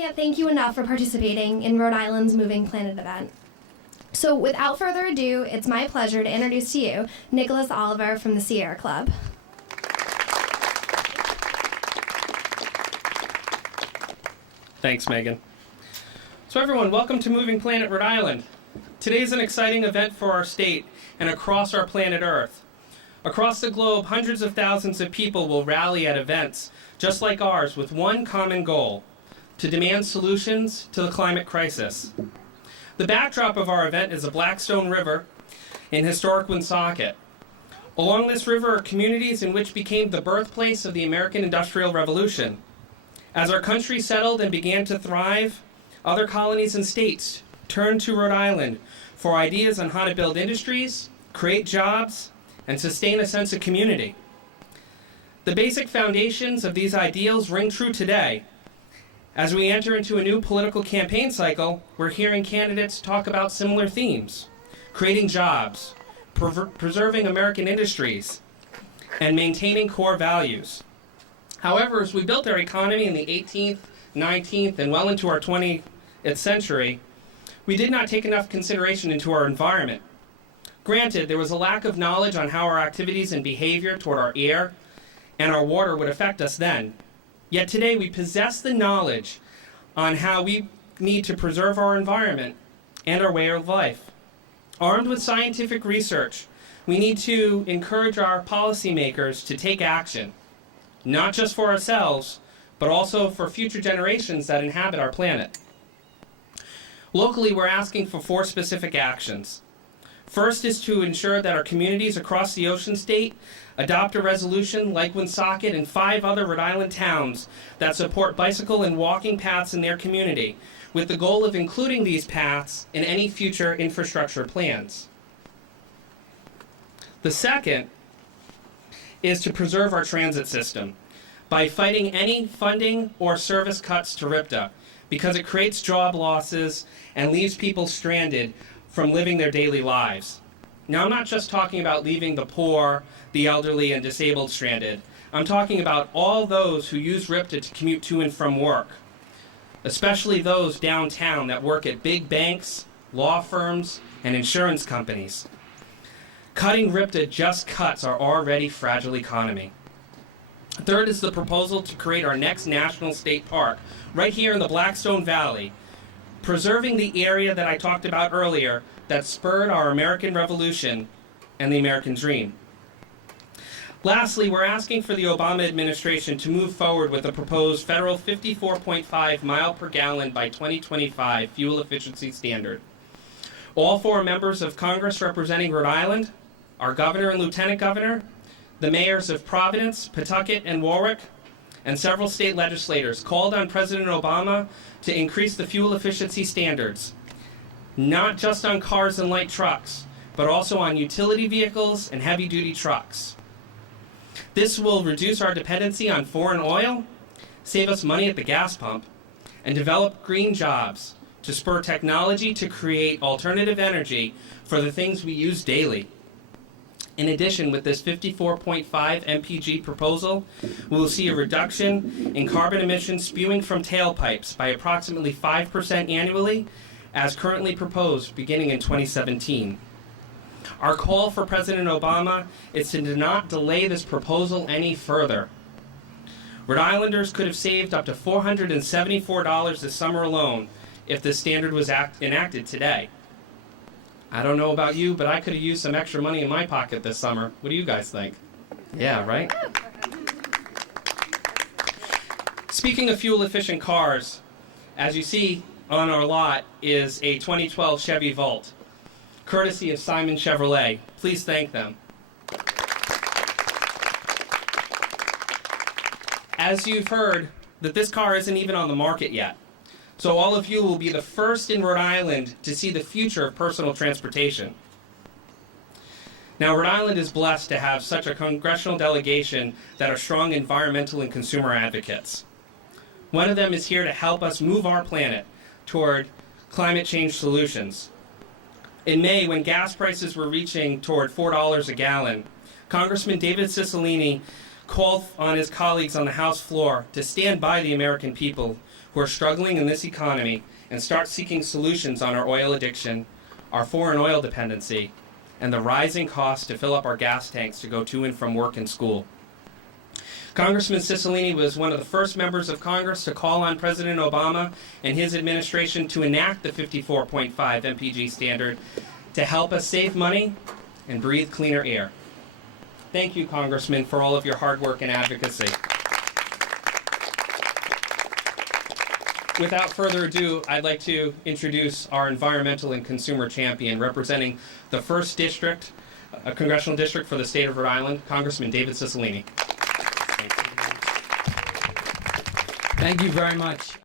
can't thank you enough for participating in Rhode Island's Moving Planet event. So without further ado, it's my pleasure to introduce to you Nicholas Oliver from the Sierra Club. Thanks, Megan. So everyone, welcome to Moving Planet Rhode Island. Today is an exciting event for our state and across our planet Earth. Across the globe, hundreds of thousands of people will rally at events just like ours with one common goal: to demand solutions to the climate crisis. The backdrop of our event is the Blackstone River in historic Woonsocket. Along this river are communities in which became the birthplace of the American Industrial Revolution. As our country settled and began to thrive, other colonies and states turned to Rhode Island for ideas on how to build industries, create jobs, and sustain a sense of community. The basic foundations of these ideals ring true today. As we enter into a new political campaign cycle, we're hearing candidates talk about similar themes: creating jobs, preserving American industries, and maintaining core values. However, as we built our economy in the 18th, 19th, and well into our 20th century, we did not take enough consideration into our environment. Granted, there was a lack of knowledge on how our activities and behavior toward our air and our water would affect us then. Yet today we possess the knowledge on how we need to preserve our environment and our way of life. Armed with scientific research, we need to encourage our policymakers to take action, not just for ourselves, but also for future generations that inhabit our planet. Locally, we're asking for 4 specific actions. First is to ensure that our communities across the Ocean State adopt a resolution like Woonsocket and 5 other Rhode Island towns that support bicycle and walking paths in their community, with the goal of including these paths in any future infrastructure plans. The second is to preserve our transit system by fighting any funding or service cuts to RIPTA, because it creates job losses and leaves people stranded from living their daily lives. Now, I'm not just talking about leaving the poor, the elderly, and disabled stranded. I'm talking about all those who use RIPTA to commute to and from work, especially those downtown that work at big banks, law firms, and insurance companies. Cutting RIPTA just cuts our already fragile economy. Third is the proposal to create our next national state park right here in the Blackstone Valley, preserving the area that I talked about earlier that spurred our American Revolution and the American dream. Lastly, we're asking for the Obama administration to move forward with the proposed federal 54.5 mile per gallon by 2025 fuel efficiency standard. All 4 members of Congress representing Rhode Island, our governor and lieutenant governor, the mayors of Providence, Pawtucket, and Warwick, and several state legislators called on President Obama to increase the fuel efficiency standards, not just on cars and light trucks, but also on utility vehicles and heavy-duty trucks. This will reduce our dependency on foreign oil, save us money at the gas pump, and develop green jobs to spur technology to create alternative energy for the things we use daily. In addition, with this 54.5 MPG proposal, we will see a reduction in carbon emissions spewing from tailpipes by approximately 5% annually, as currently proposed beginning in 2017. Our call for President Obama is to not delay this proposal any further. Rhode Islanders could have saved up to $474 this summer alone if this standard was enacted today. I don't know about you, but I could have used some extra money in my pocket this summer. What do you guys think? Yeah, right? Speaking of fuel-efficient cars, as you see on our lot is a 2012 Chevy Volt, courtesy of Simon Chevrolet. Please thank them. As you've heard, that this car isn't even on the market yet. So all of you will be the first in Rhode Island to see the future of personal transportation. Now, Rhode Island is blessed to have such a congressional delegation that are strong environmental and consumer advocates. One of them is here to help us move our planet toward climate change solutions. In May, when gas prices were reaching toward $4 a gallon, Congressman David Cicilline called on his colleagues on the House floor to stand by the American people who are struggling in this economy and start seeking solutions on our oil addiction, our foreign oil dependency, and the rising cost to fill up our gas tanks to go to and from work and school. Congressman Cicilline was one of the first members of Congress to call on President Obama and his administration to enact the 54.5 MPG standard to help us save money and breathe cleaner air. Thank you, Congressman, for all of your hard work and advocacy. Without further ado, I'd like to introduce our environmental and consumer champion representing the 1st District, a congressional district for the state of Rhode Island, Congressman David Cicilline. Thank you very much.